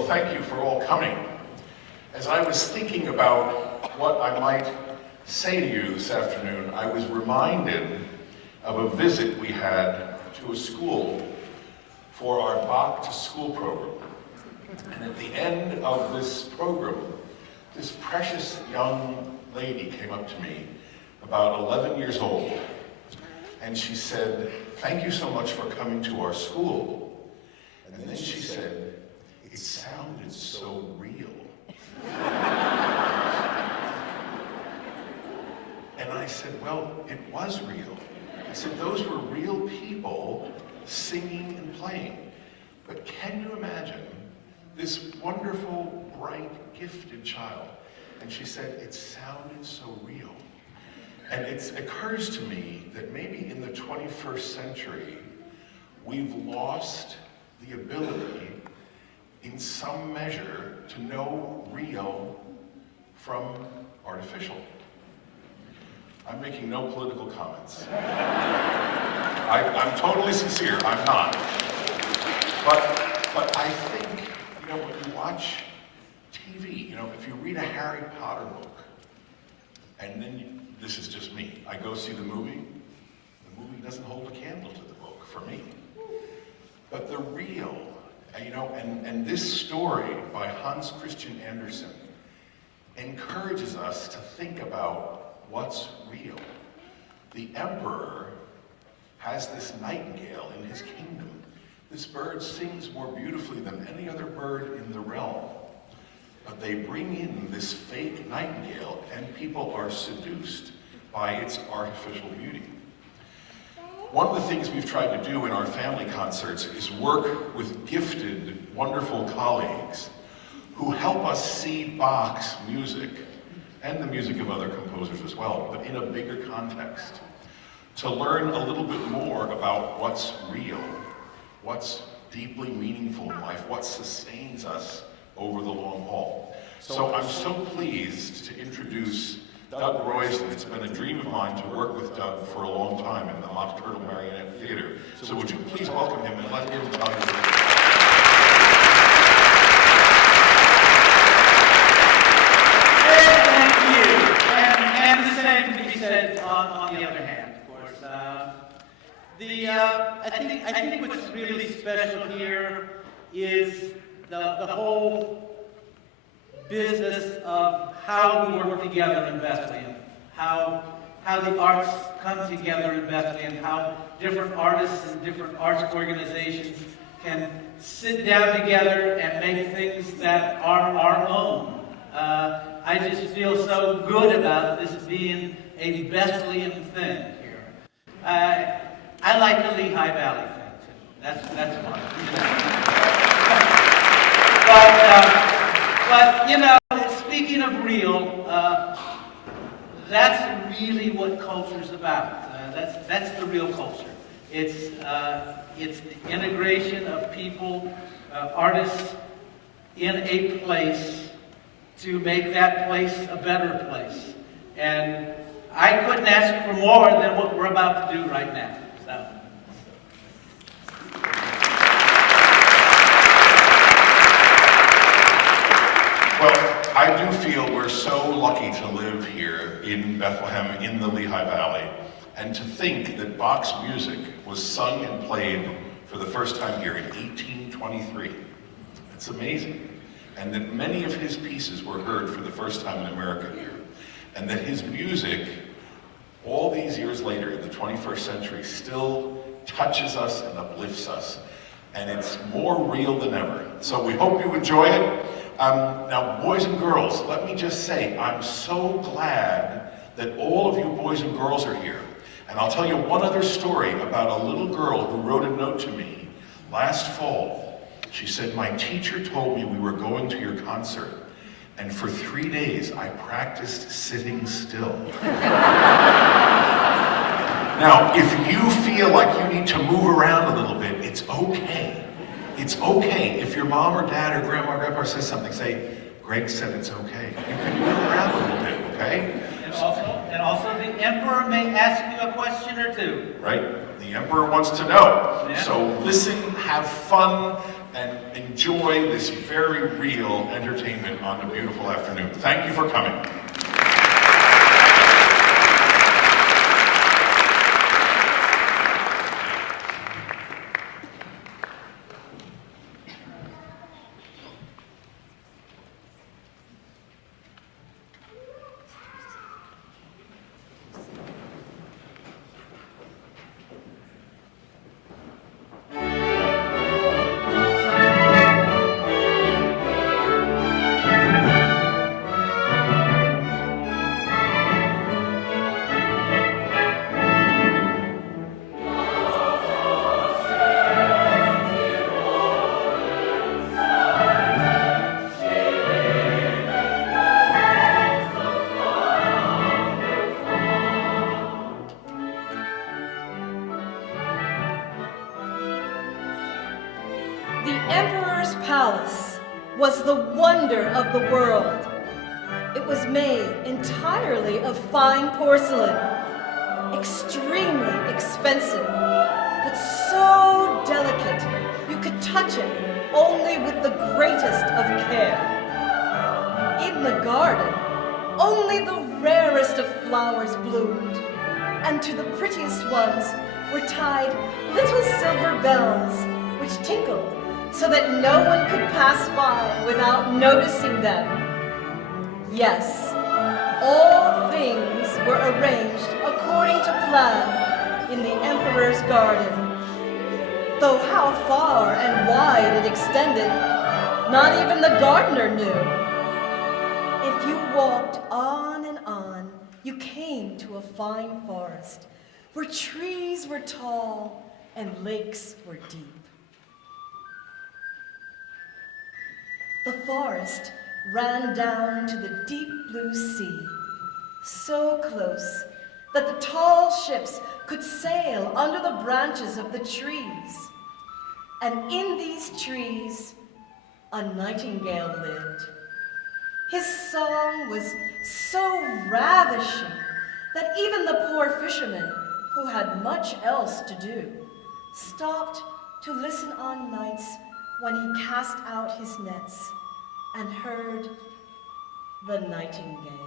Well, thank you for all coming. As I was thinking about what I might say to you this afternoon, I was reminded of a visit we had to a school for our Back to School program. And at the end of this program, this precious young lady came up to me, about 11 years old, and she said, "Thank you so much for coming to our school." And then she said, "It sounded so real." And I said, "Well, it was real." I said, "Those were real people singing and playing." But can you imagine this wonderful, bright, gifted child? And she said, "It sounded so real." And it occurs to me that maybe in the 21st century, we've lost the ability, in some measure, to know real from artificial. I'm making no political comments. I'm totally sincere, I'm not. But I think, when you watch TV, if you read a Harry Potter book, and then this is just me, I go see the movie doesn't hold a candle to the book for me. But the real, and this story by Hans Christian Andersen encourages us to think about what's real. The emperor has this nightingale in his kingdom. This bird sings more beautifully than any other bird in the realm. But they bring in this fake nightingale, and people are seduced by its artificial beauty. One of the things we've tried to do in our family concerts is work with gifted, wonderful colleagues who help us see Bach's music, and the music of other composers as well, but in a bigger context, to learn a little bit more about what's real, what's deeply meaningful in life, what sustains us over the long haul. So I'm so pleased to introduce Doug Royston. It's been a dream of mine to work with Doug for a long time in the Mock Turtle Marionette Theater. So would you please welcome him and let him tell you. Thank you. And the same can be said on the other hand, of course. I think what's really special here is the whole business of how we work together in Bethlehem, how the arts come together in Bethlehem, how different artists and different arts organizations can sit down together and make things that are our own. I just feel so good about this being a Bethlehem thing here. I like the Lehigh Valley thing too. That's fun. But speaking of real, that's really what culture's about. That's the real culture. It's the integration of people, artists, in a place to make that place a better place. And I couldn't ask for more than what we're about to do right now. So. Well, I do feel we're so lucky to live here in Bethlehem, in the Lehigh Valley, and to think that Bach's music was sung and played for the first time here in 1823. It's amazing. And that many of his pieces were heard for the first time in America here. And that his music, all these years later, in the 21st century, still touches us and uplifts us. And it's more real than ever. So we hope you enjoy it. Now, boys and girls, let me just say, I'm so glad that all of you boys and girls are here. And I'll tell you one other story about a little girl who wrote a note to me last fall. She said, "My teacher told me we were going to your concert, and for 3 days I practiced sitting still." Now, if you feel like you need to move around a little bit, it's okay. It's okay. If your mom or dad or grandma or grandpa says something, say, "Greg said it's okay." You can move around a little bit, okay? And also the emperor may ask you a question or two. Right? The emperor wants to know. Yeah. So listen, have fun, and enjoy this very real entertainment on a beautiful afternoon. Thank you for coming. The Emperor's palace was the wonder of the world. It was made entirely of fine porcelain, extremely expensive, but so delicate you could touch it only with the greatest of care. In the garden, only the rarest of flowers bloomed, and to the prettiest ones were tied little silver bells which tinkled so that no one could pass by without noticing them. Yes, all things were arranged according to plan in the Emperor's garden. Though how far and wide it extended, not even the gardener knew. If you walked on and on, you came to a fine forest, where trees were tall and lakes were deep. The forest ran down to the deep blue sea, so close that the tall ships could sail under the branches of the trees. And in these trees, a nightingale lived. His song was so ravishing that even the poor fishermen, who had much else to do, stopped to listen on nights when he cast out his nets and heard the nightingale.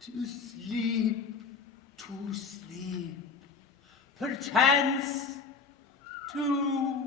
To sleep, perchance to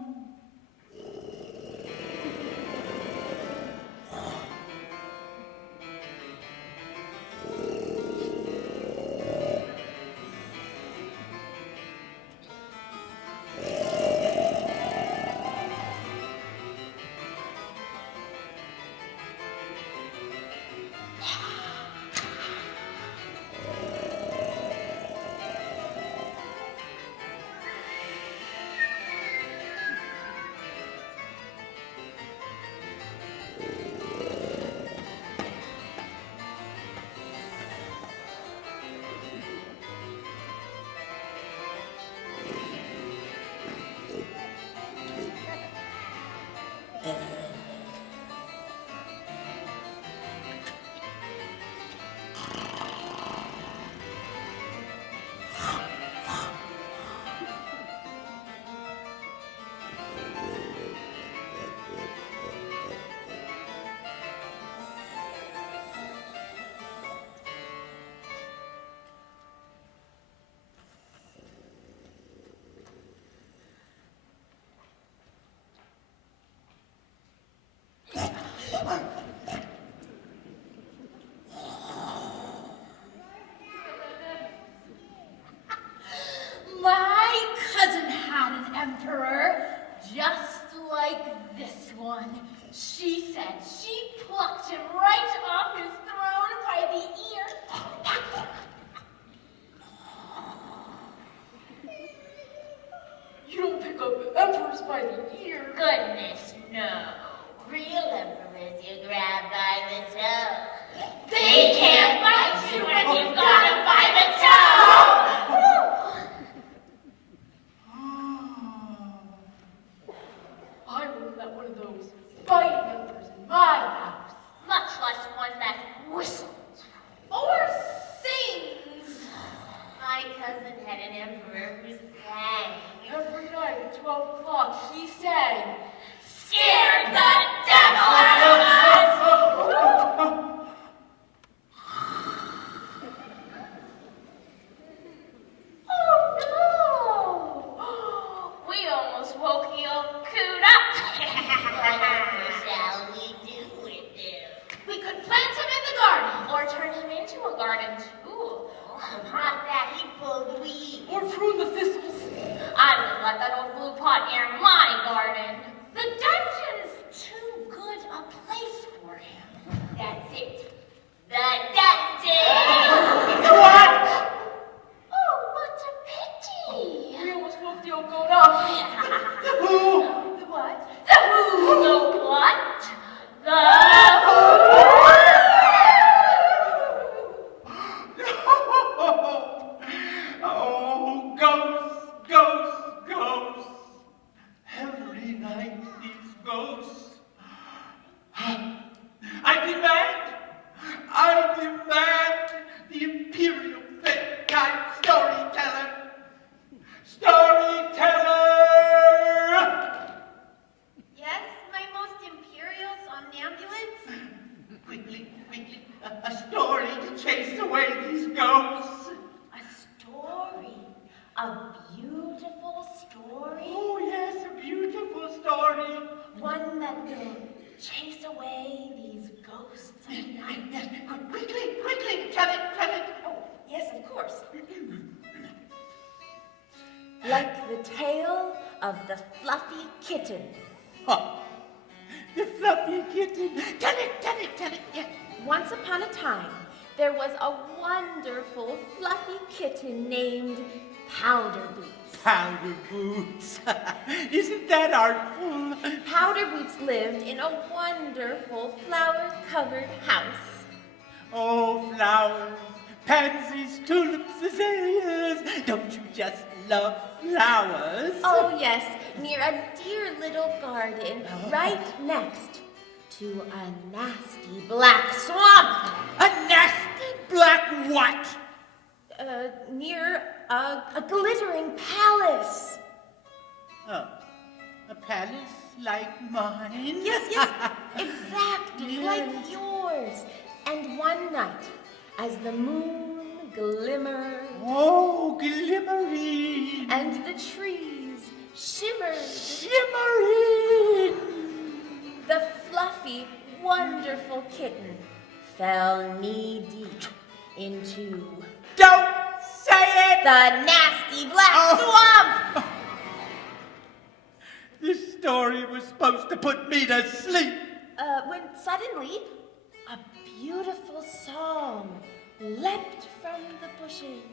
demand the Imperial Bedtime Storyteller. Storyteller! Yes, my most imperial somnambulance? Quickly, a story to chase away these ghosts. A story. A beautiful story. Oh, yes, a beautiful story. One that will chase away these ghosts of the night. Yes, quickly, tell it. Oh, yes, of course. Like the tale of the fluffy kitten. Oh, the fluffy kitten. Tell it, yes. Once upon a time, there was a wonderful fluffy kitten named Powder Boots. Powder Boots. Isn't that artful? Powder Boots lived in a wonderful flower-covered house. Oh, flowers, pansies, tulips, azaleas. Don't you just love flowers? Oh yes, near a dear little garden right next to a nasty black swamp. A nasty black what? Near a glittering palace. Oh, a palace like mine? Yes, exactly, Yes. like yours. And one night, as the moon glimmered Oh, glimmering. and the trees shimmered, Shimmering. the fluffy, wonderful kitten fell knee-deep into Don't say it! the nasty black swamp. This story was supposed to put me to sleep. When suddenly, a beautiful song leapt from the bushes.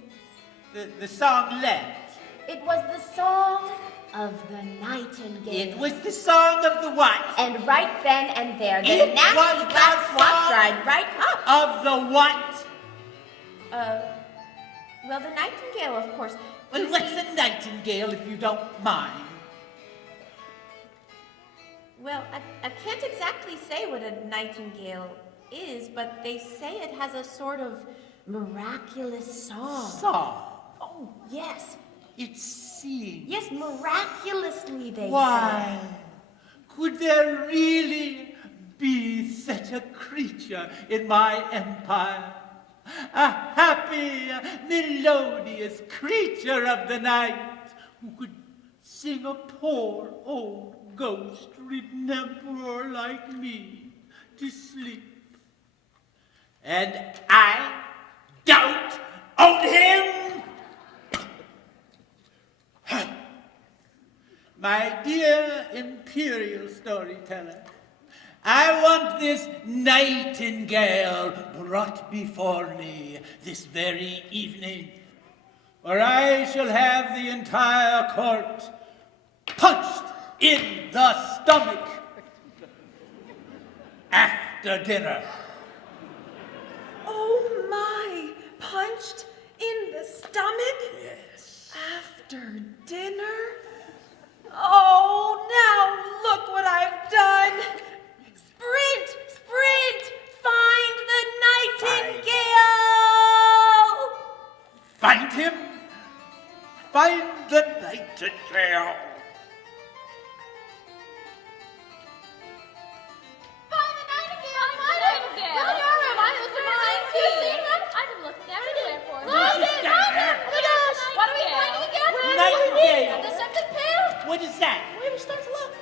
The song leapt. It was the song of the nightingale. It was the song of the what? And right then and there, the It was nasty the black swamp song dried right up. Of the what? Well, the nightingale, of course. Well, You what's see- a nightingale, if you don't mind? Well, I can't exactly say what a nightingale is, but they say it has a sort of miraculous song. Song. Oh, yes. It sings. Yes, miraculously, they Why? Could there really be such a creature in my empire? A happy, melodious creature of the night who could sing a poor old ghost-ridden emperor like me to sleep. And I don't own him! My dear imperial storyteller, I want this nightingale brought before me this very evening, or I shall have the entire court punched in the stomach after dinner. Oh my, punched in the stomach? Yes. After dinner? Oh, now look what I've done. Sprint, find the nightingale. Find him. Find the nightingale. Find the nightingale! Find the nightingale! Look in your room. I looked in mine. Have you seen him? I've been looking everywhere for him. Find it! Find it! Oh my gosh! What are we finding again? Nightingale. The septic pail? What is that? Where do we start to look?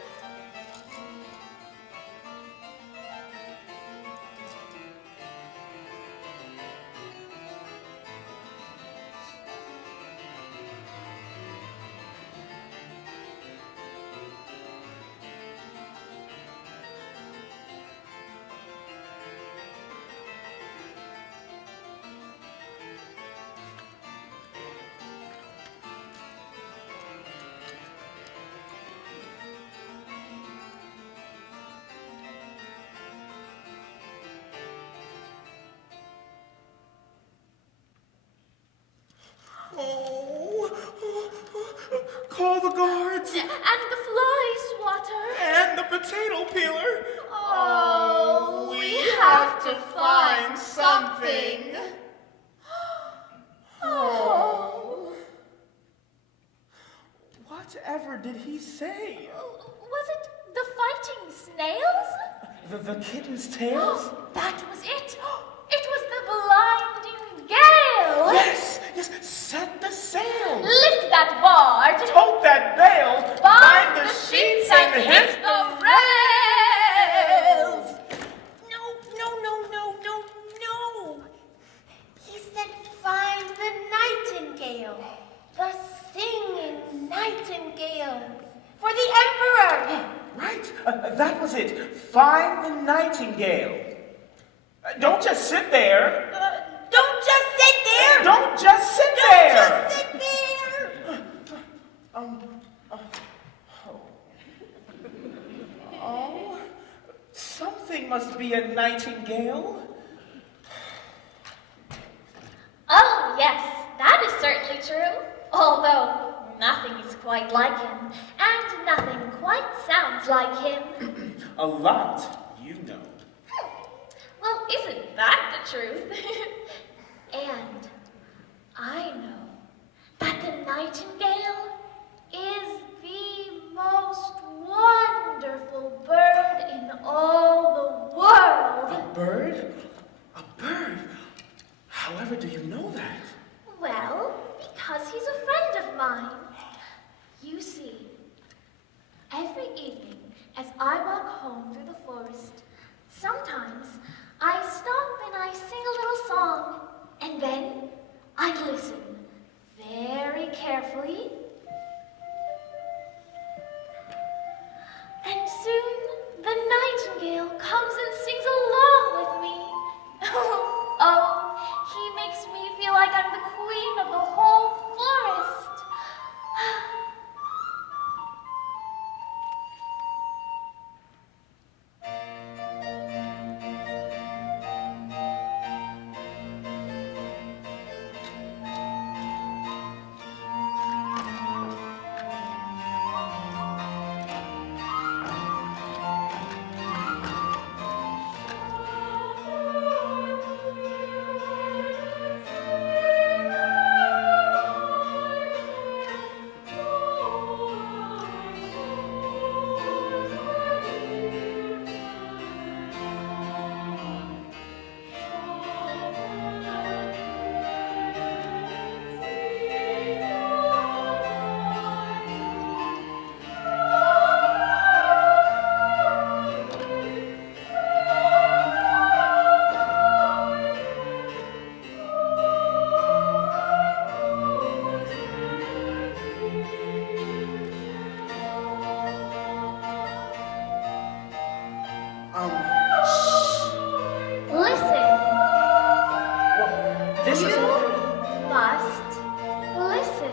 Call the guards And the fly swatter. and the potato peeler. Oh, we have The kitten's tails? That was it. It was the blinding gale. Yes, yes, set the sail. Lift that board. Tote that bale. Bind the sheets and hit the rails. No. He said find the nightingale, the singing nightingale, for the emperor. Right, that was it. Find the nightingale. Don't just sit there. Don't just sit there. Don't just sit Don't there. just sit there. Oh, something must be a nightingale. Oh, yes, that is certainly true. Although nothing is quite like him, and nothing quite sounds like him. A lot, you know. Well, isn't that the truth? And I know that the nightingale is the most wonderful bird in all the world. A bird? A bird? However do you know that? Well, because he's a friend of mine. You see, every evening as I walk home through the forest, sometimes I stop and I sing a little song, and then I listen very carefully. And soon the nightingale comes and sings along with me. Oh, he makes me feel like I'm the queen of the whole forest. Listen. This is You must listen.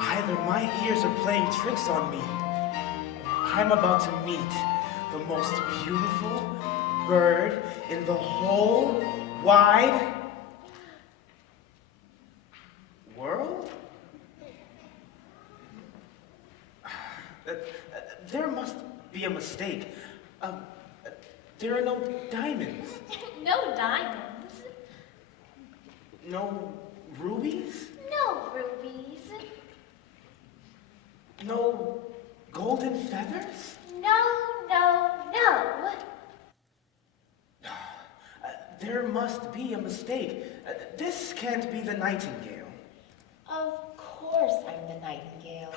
Either my ears are playing tricks on me, or I'm about to meet the most beautiful bird in the whole wide world? There must be a mistake. There are no diamonds. No diamonds. No rubies? No rubies. No golden feathers? No. There must be a mistake. This can't be the nightingale. Of course I'm the nightingale.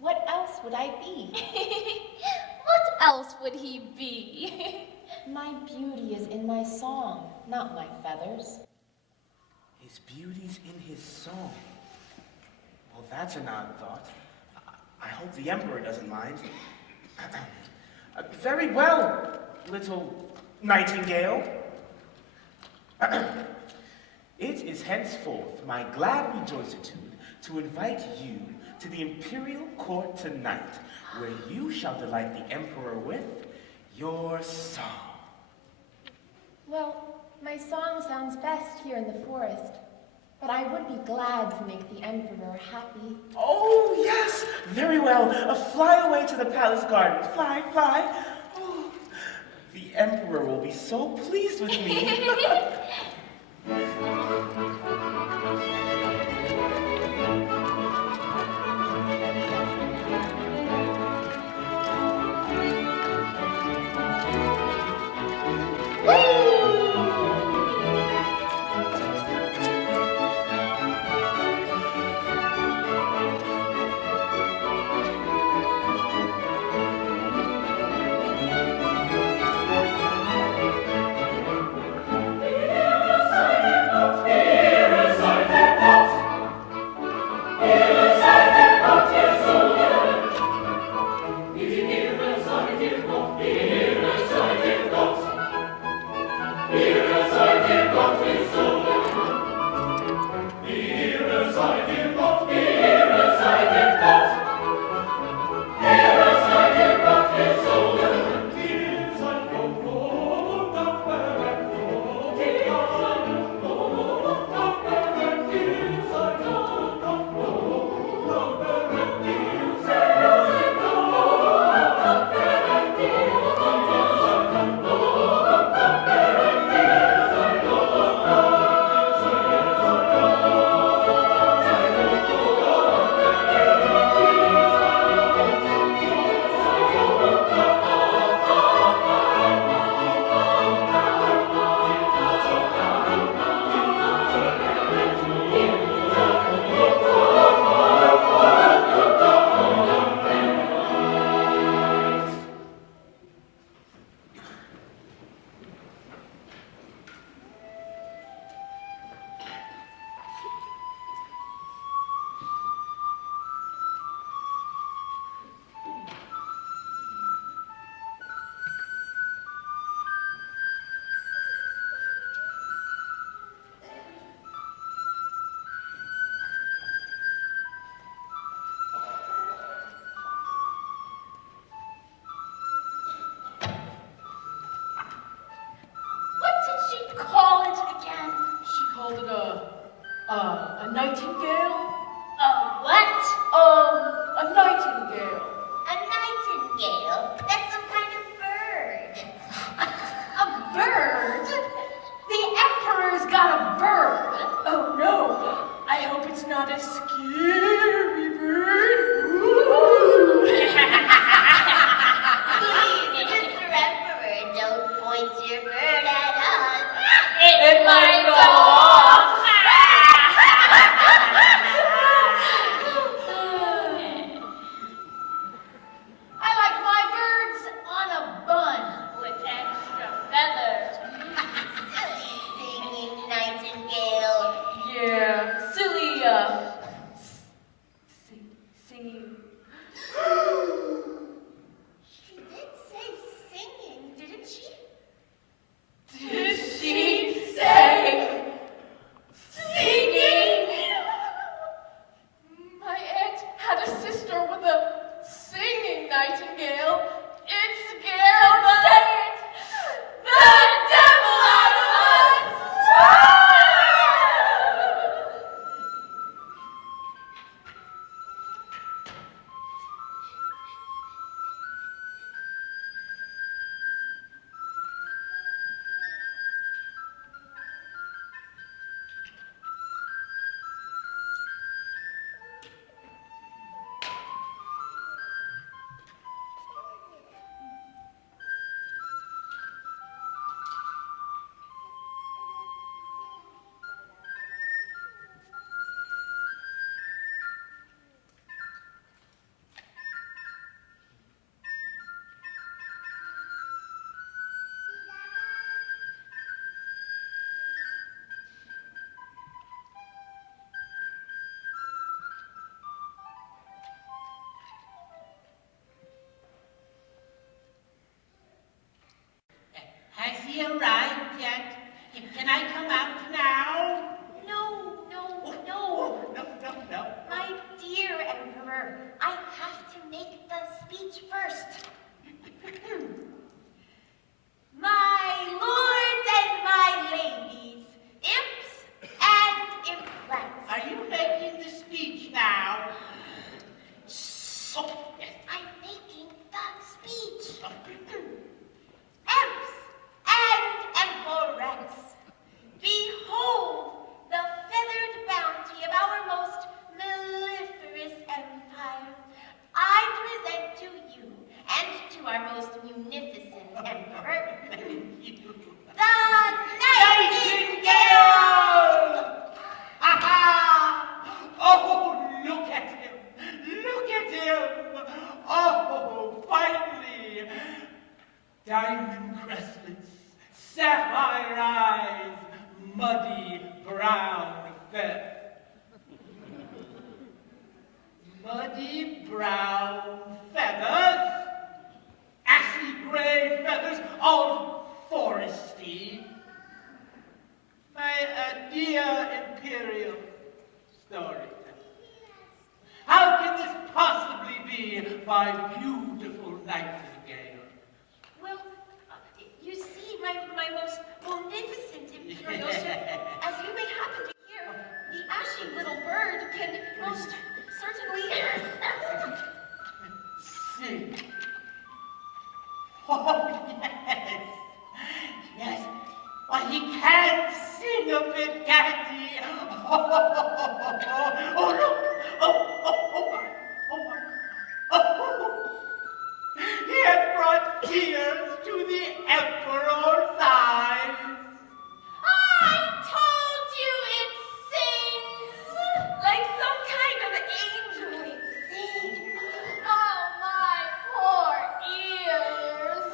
What else would I be? What else would he be? My beauty is in my song, not my feathers. His beauty's in his song. Well, that's an odd thought. I hope the Emperor doesn't mind. Very well, little nightingale. It is henceforth my glad rejoicitude to invite you to the imperial court tonight, where you shall delight the Emperor with your song. Well, my song sounds best here in the forest, but I would be glad to make the Emperor happy. Oh, yes, very well. Fly away to the palace gardens. Fly, fly. Oh, the Emperor will be so pleased with me. singing. She did say singing, didn't she? Did she say singing? My aunt had a sister with a singing nightingale. It scared the devil out of us! Has he arrived yet? Can I come out now? No. No. My dear Emperor, I have to make the speech first. My lords and my ladies, imps and implants. Are you making the speech now? Oh, yes. I'm making the speech. Emps and emporettes, behold the feathered bounty of our most mellifluous empire. I present to you and to our most munificent emperor, the Nightingale! Ha ha! Oh, look at him! Look at him! Oh, finally! Diamond crestlets, sapphire eyes, muddy brown feathers. Muddy brown feathers? Ashy gray feathers, all foresty. My dear imperial storyteller, how can this possibly be my beautiful nightingale? Well, you see, my most munificent imperialship, as you may happen to hear, the ashy little bird can most certainly... Sing. Oh, yes. Yes. Why, he can sing a bit, can't he? Oh, look. Oh, my. Oh. He has brought tears to the emperor's eyes. I told you it sings! Like some kind of angel it sings. Oh, my poor ears!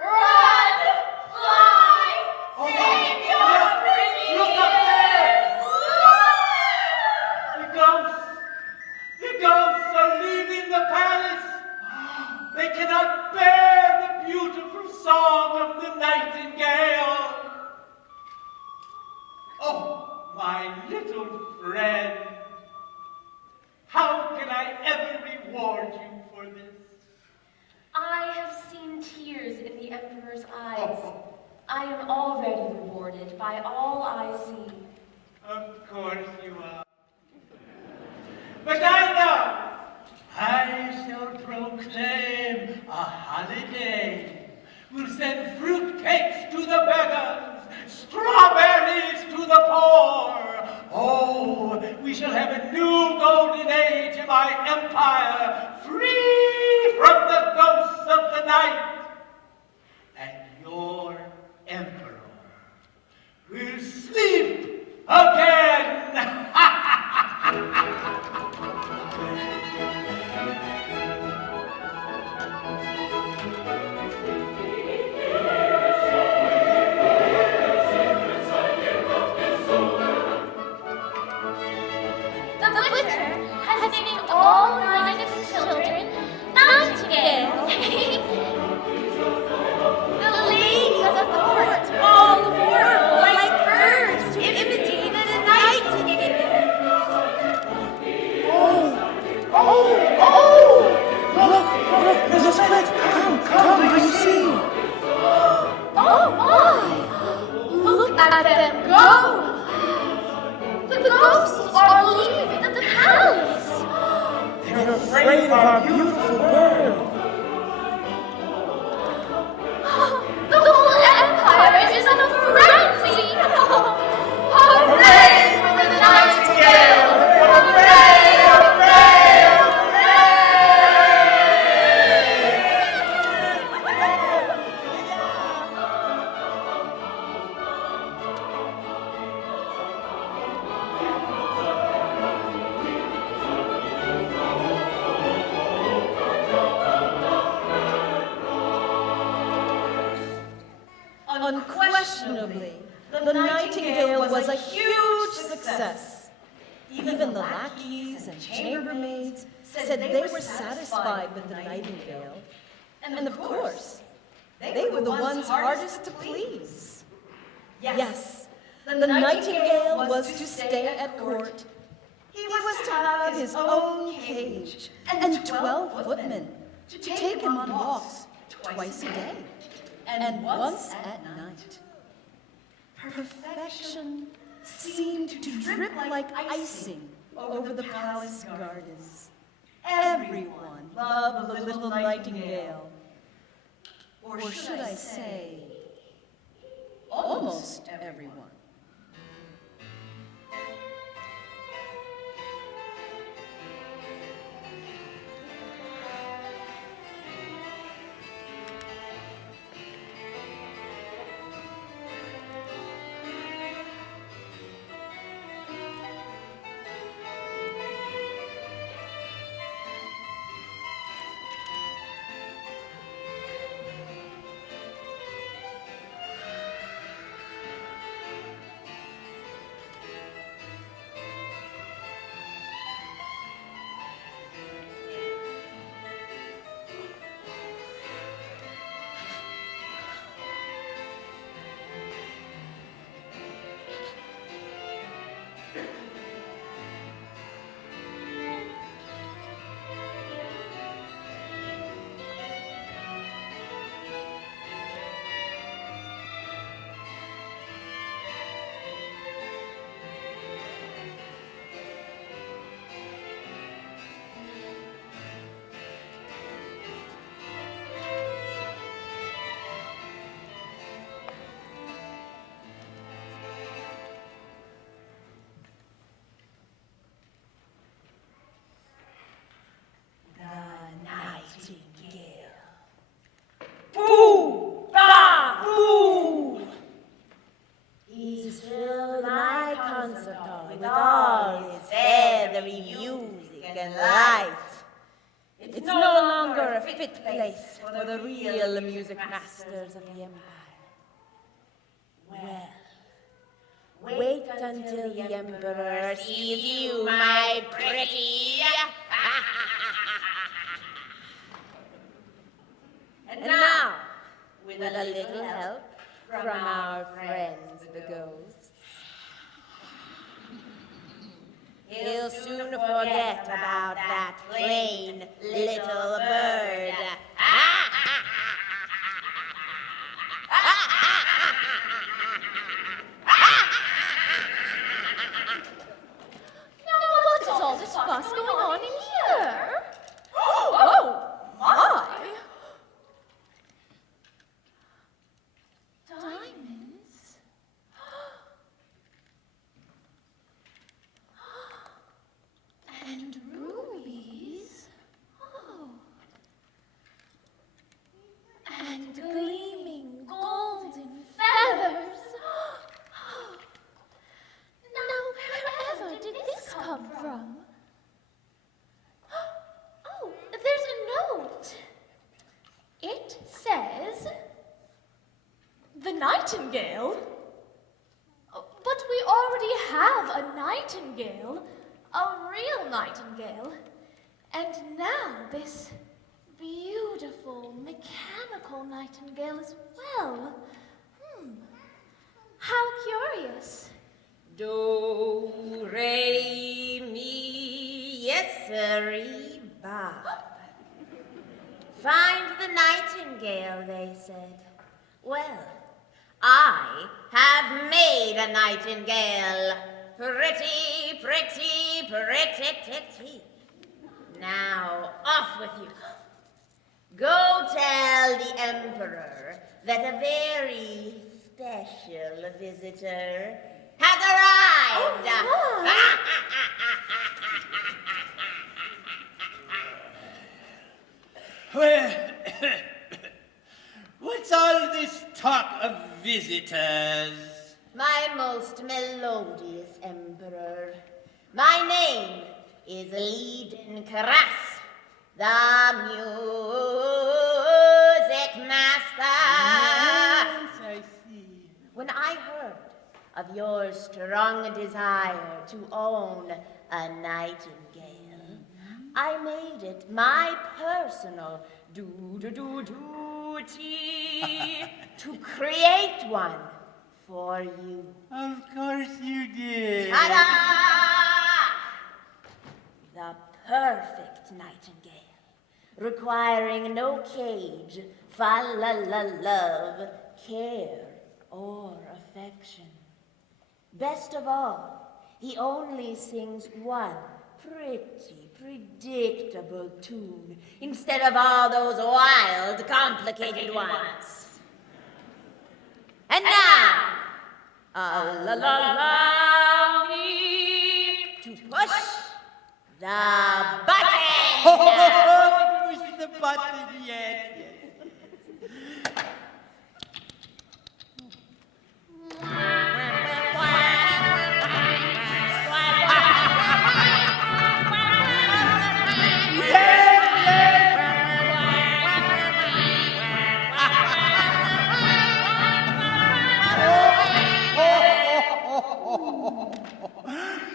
Run! Fly! Save your pretty Look up ears! The ghosts are leaving the palace. They cannot bear the beautiful song of the nightingale. Oh, my little friend, how can I ever reward you for this? I have seen tears in the emperor's eyes. I am already rewarded by all I see. Of course you are. But I know I shall proclaim a holiday. We'll send fruitcakes to the beggars, strawberries to the poor. Oh, we shall have a new golden age in my empire, free from the ghosts of the night. And your emperor will sleep again. The butcher has seen all night palace. They're afraid of our beautiful bird. The whole empire is in a frenzy. Hooray for the Nightingale! Hooray! Hooray! Unquestionably, the Nightingale was a huge success. Even the lackeys and chambermaids said they were satisfied with the Nightingale. And of course, they were the ones hardest to please. Yes, the Nightingale was to stay at court. He was to have his own cage and 12 footmen to take him on walks twice a day and once at night. Perfection seemed to drip like icing over the palace gardens. Everyone loved the little Nightingale. Or should I say, almost everyone. He's filled my concert hall with all his feathery music and light. It's no longer a fit place for the real music masters of the empire. Well, wait until the emperor sees you, my pretty. And now, with a little help from our friends, the ghosts, he'll soon forget about that plain little bird. Now, what is all this fuss going on in here? Oh, my! Diamonds? And rubies? Oh. And gleaming golden feathers? Now, wherever did this come from? Oh, there's a note. It says, "The Nightingale." But we already have a nightingale, a real nightingale. And now this beautiful mechanical nightingale as well. How curious. Do, re, mi, yes, re, ba. Find the nightingale, they said. Well, I have made a nightingale Pretty, pretty, pretty. Now, off with you. Go tell the Emperor that a very special visitor has arrived. Well, what's all this talk of visitors? My most melodious Emperor, my name is Leiden Kras, the music master. Yes, I see. When I heard of your strong desire to own a nightingale, I made it my personal duty to create one for you. Of course you did. Ta-da! The perfect nightingale, requiring no cage, fa-la-la-love, care, or affection. Best of all, he only sings one pretty, predictable tune instead of all those wild, complicated ones. And now, allow me to push the button. Push the button, yes.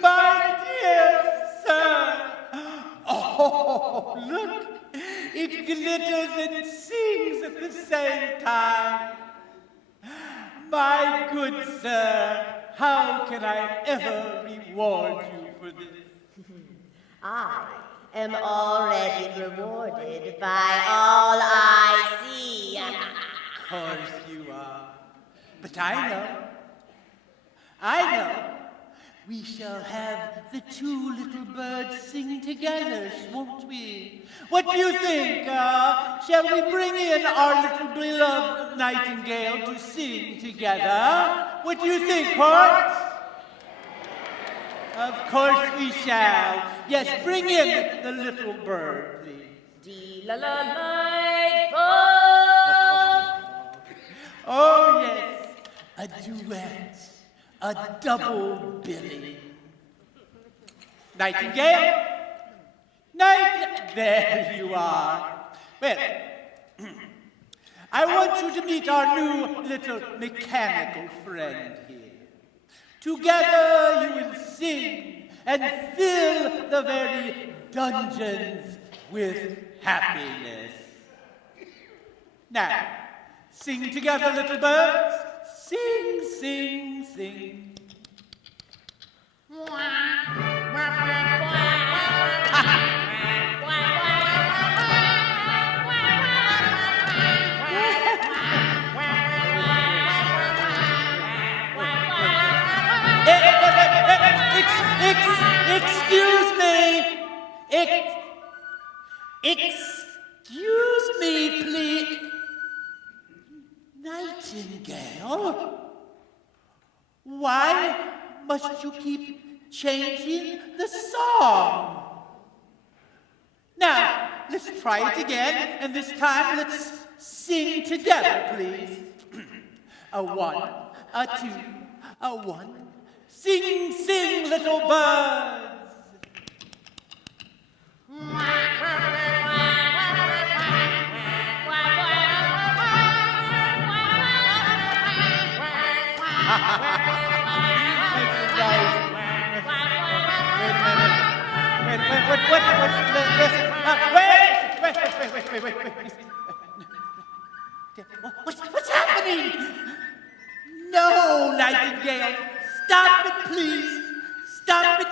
My dear sir! Oh, look! It glitters and sings at the same time. My good sir, how can I ever reward you for this? I am already rewarded by all I see. Of course you are. But I know. We shall have the two little birds sing together, won't we? What do you think? Shall we bring in our little beloved nightingale to sing together? What do you think, Court? Of course we shall. Yes, bring in the little bird, please. Oh, yes, a duet, a double billing. Nightingale? There you are. Well, I want you to meet our new little mechanical friend here. Together you will sing and fill the very dungeons with happiness. Now, sing together, little birds. Sing, sing, sing. Excuse me, please. Nightingale? Why must you keep changing the song? Now, let's try it again, and this time let's sing together, please. A one, a two, a one. Sing, sing, little birds. Wait. What's happening? No, Nightingale. Stop it, please. Stop it.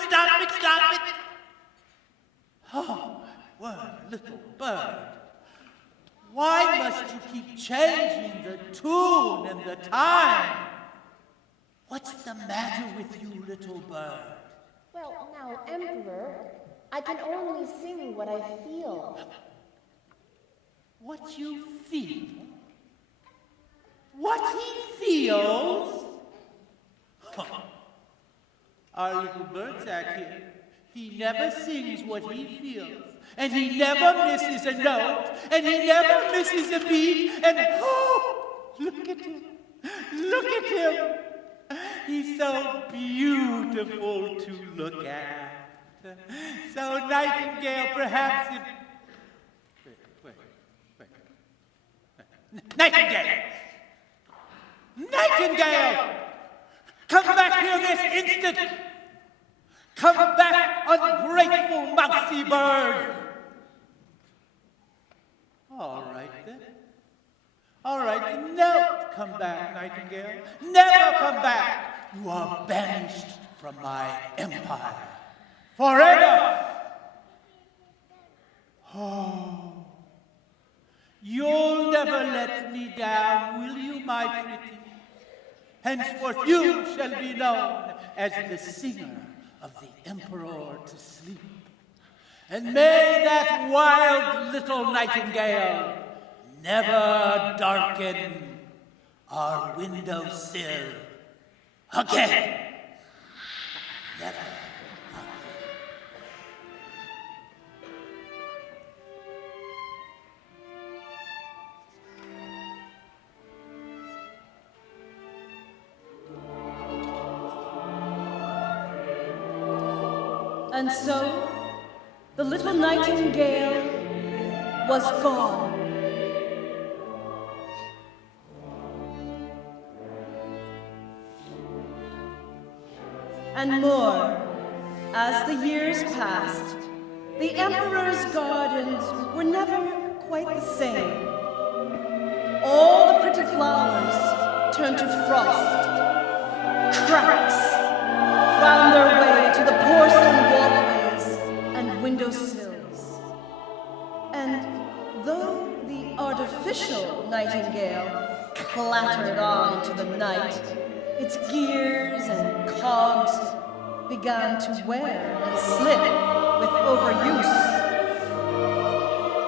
Oh, my word, little bird. Why must you keep changing the tune and the time? What's the matter with you, little bird? Well, now, Emperor, I can only sing what I feel. What you feel? What he feels? Our little birdsack here, he never sings what he feels. And he never misses a note. And he never misses a beat. And oh, look at him. Look at him. He's so beautiful to look at. So, Nightingale, perhaps if... Wait. Nightingale! Nightingale! Come back here this instant! Come back, ungrateful mousy bird! All right, then. All right, never come back, Nightingale. Never come back. You are banished from my empire. Forever! Oh, you'll never let me down, will you, my pretty? Henceforth you shall be known as the singer of the emperor to sleep. And may that wild little nightingale never darken our windowsill again. Never. And so, the little nightingale was gone. And more, as the years passed, the emperor's gardens were never quite the same. All the pretty flowers turned to frost. Cracks found their way to the porcelain walkways and windowsills. And though the artificial nightingale clattered on into the night, its gears and cogs began to wear and slip with overuse.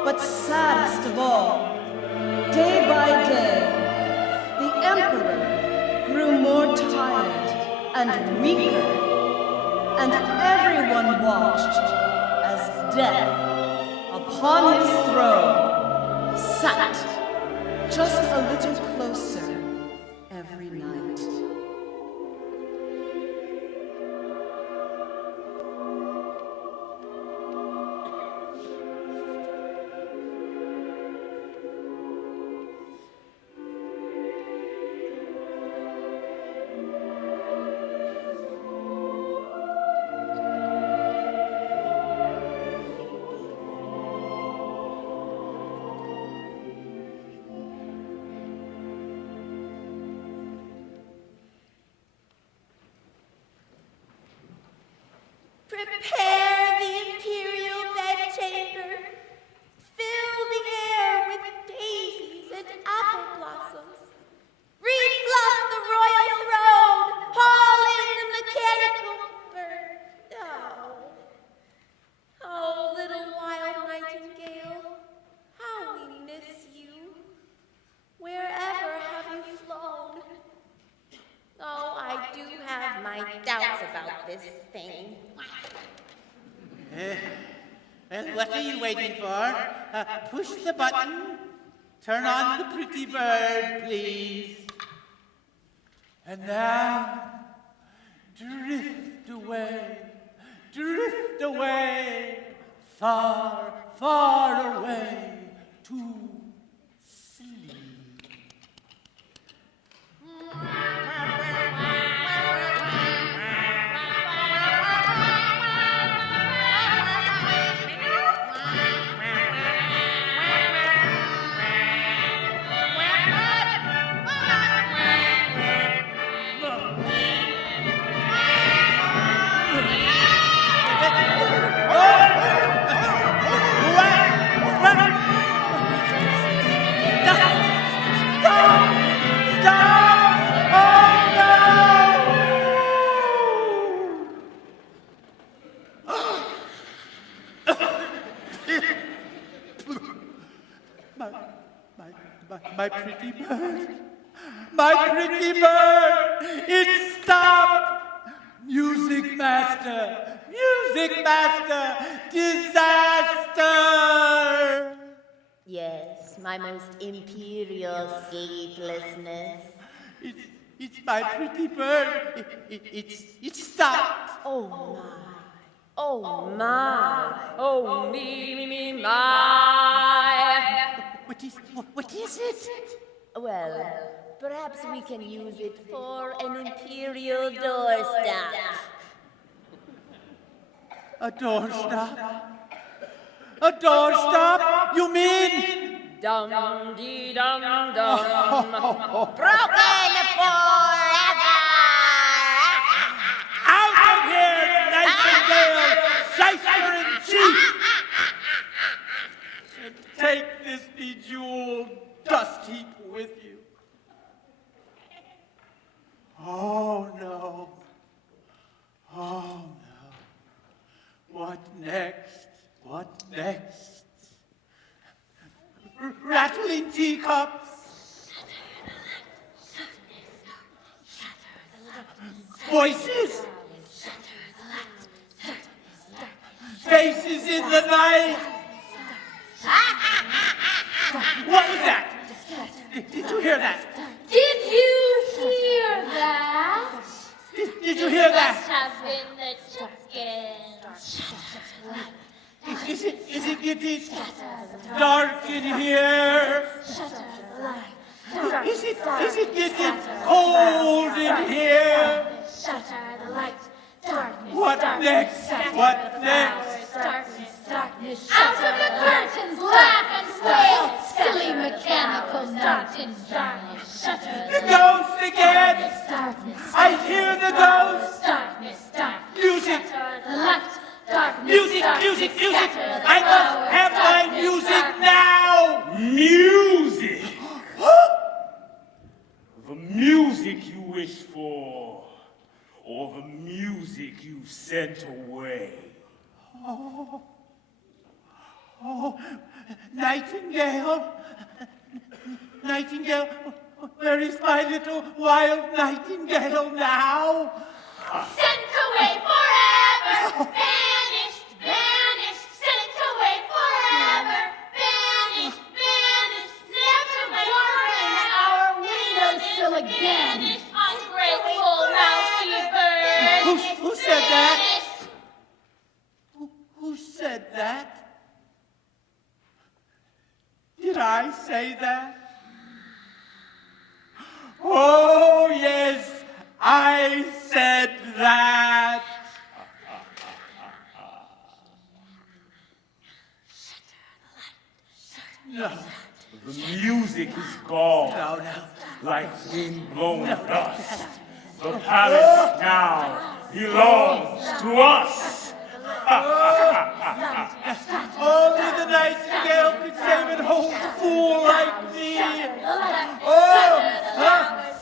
But saddest of all, day by day, the emperor grew more tired and weaker, and everyone watched as death upon his throne sat just a little closer every night. Prepare the imperial bedchamber. Fill the air with daisies and apple blossoms. Refluff the royal throne. Haul in the mechanical bird. Oh, little wild nightingale, how we miss you. Wherever have you flown? Oh, I do have my doubts about this thing. Well, what are you waiting for? Push the button. Turn on the pretty bird, please. And now, drift away, far, far away to sleep. My pretty bird. My pretty bird. It stopped. Music master. Music master. Disaster. Yes, my most imperial sleeplessness. It's my pretty bird. It stopped. Oh my. Oh my. Oh me, my. What is it? Well, perhaps we can use it for an imperial doorstop. A doorstop? A doorstop? You mean? Dum dee dum dum. Broken forever. Out of here, Nightingale, shyster in chief! And take this bejeweled dust heap with you. Oh no. Oh no. What next? What next? Rattling teacups. Voices. Faces in the night. What was that? Did you hear that? Did you hear that? Did you hear that? Must have been the chicken. Is it getting dark in here? Is it getting cold in here? Shatter the light. Darkness. What next? What next? Darkness. Darkness. Out of the curtains, laugh and wail. Silly mechanical mountains. Darkness. Shatter The ghost again! darkness. I hear the ghost! Darkness. Darkness. Music! The light. Darkness. Music! Music! Music! I must have my music now! Music! The music you wish for, or the music you sent away. Oh, Nightingale! Nightingale, where is my little wild Nightingale now? Sent away forever. Vanished. Vanished. Sent away forever. Vanished. Vanished. Never more in our windowsill again. Vanished. Ungrateful mousy bird. Who said that? Vanished. Who said that? Did I say that? Oh, yes, I said that. No, The music is gone, no. like wind-blown dust. The palace now belongs to us. Only the Nightingale could save an old fool like me. Oh, Darkness.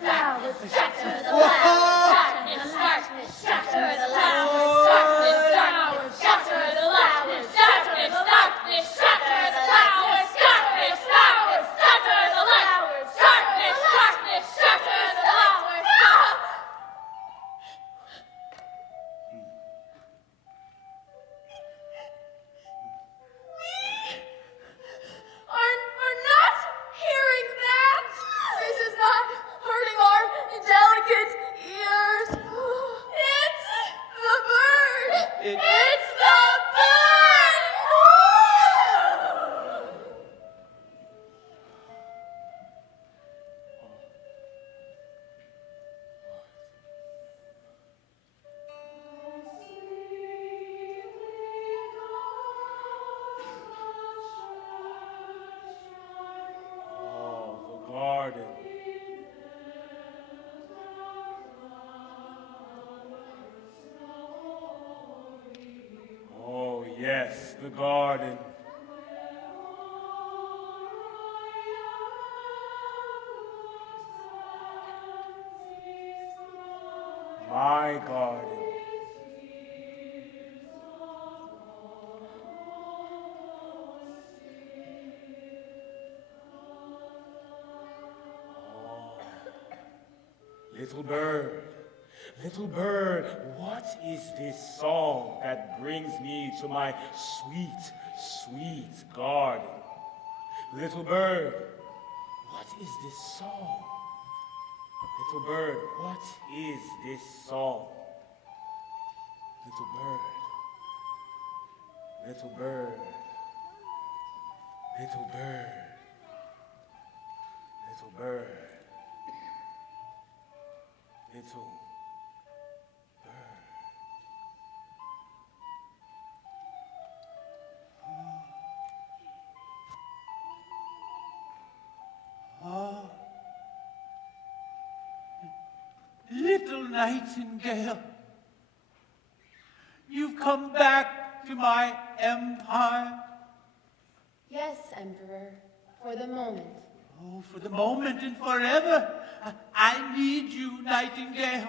Darkness. Shatter the light. Darkness. Darkness. Shatter the light. Darkness. Darkness. Shatter the light. Darkness. Darkness. Shatter the light. Darkness. Darkness. Shatter the light. Darkness. Darkness. Shatter the light. Are not hearing that. This is not hurting our delicate ears. It's the bird. It's the bird. Oh, the garden. Oh, yes, the garden. My garden. Little bird, what is this song that brings me to my sweet, sweet garden? Little bird, what is this song? Little bird, what is this song? Little bird, little bird, little bird, little bird, little bird. Little Nightingale, you've come back to my empire. Yes, Emperor, for the moment. Oh, for the moment and forever. I need you, Nightingale.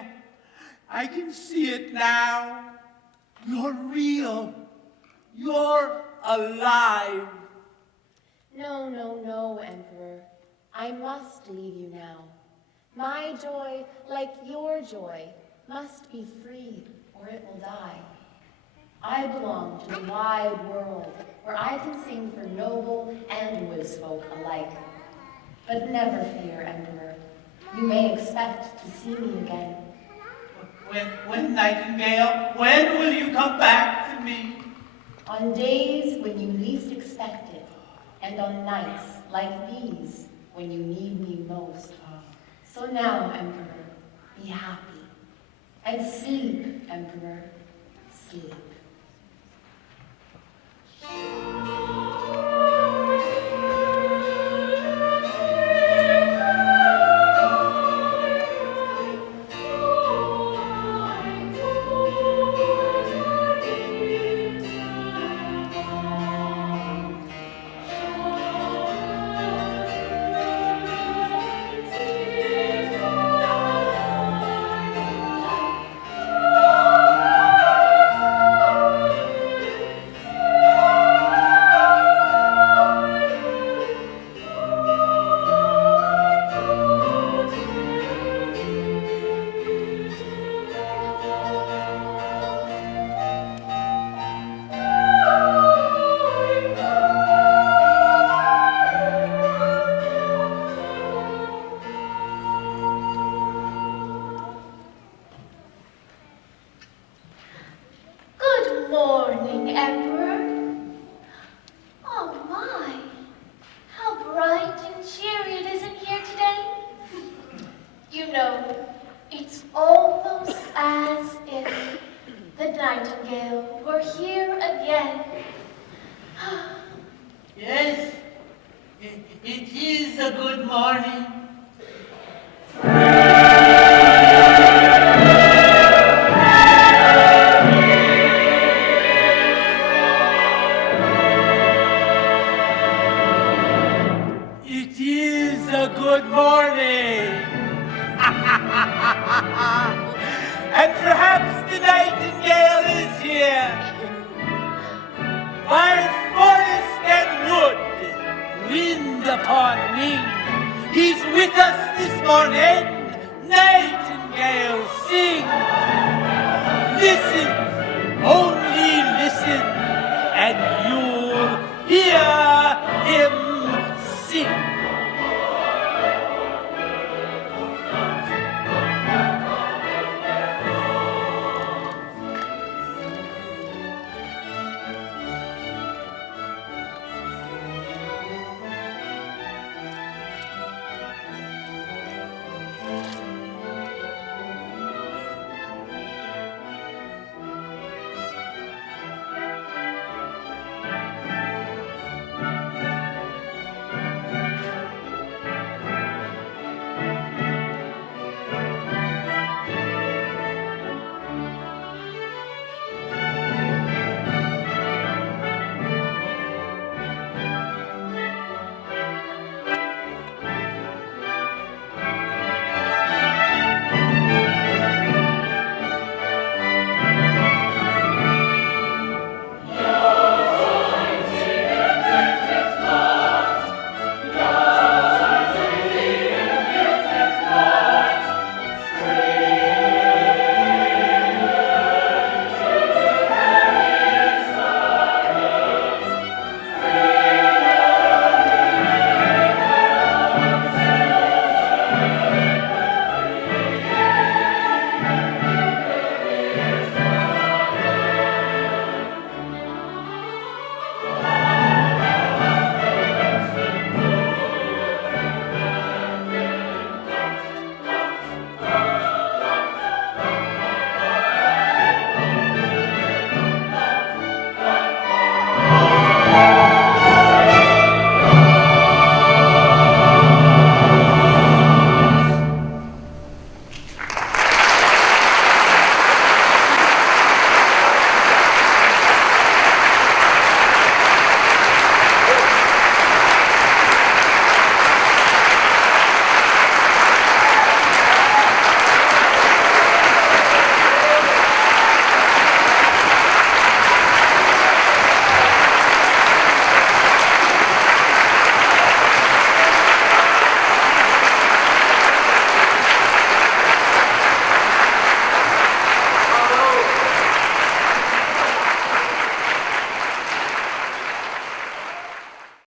I can see it now. You're real. You're alive. No, no, no, Emperor. I must leave you now. My joy, like your joy, must be free, or it will die. I belong to a wide world where I can sing for noble and wiz folk alike. But never fear, Emperor. You may expect to see me again. When, Nightingale, when will you come back to me? On days when you least expect it, and on nights like these when you need me most. So now, Emperor, be happy. And sleep, Emperor, sleep. Good morning, Emperor. Oh my, how bright and cheery it is in here today. You know, it's almost as if the Nightingale were here again. Yes, it is a good morning. It is a good morning. And perhaps the Nightingale is here. By forest and wood, wind upon wing, he's with us this morning. Nightingale, sing. Listen, only listen, and you'll hear.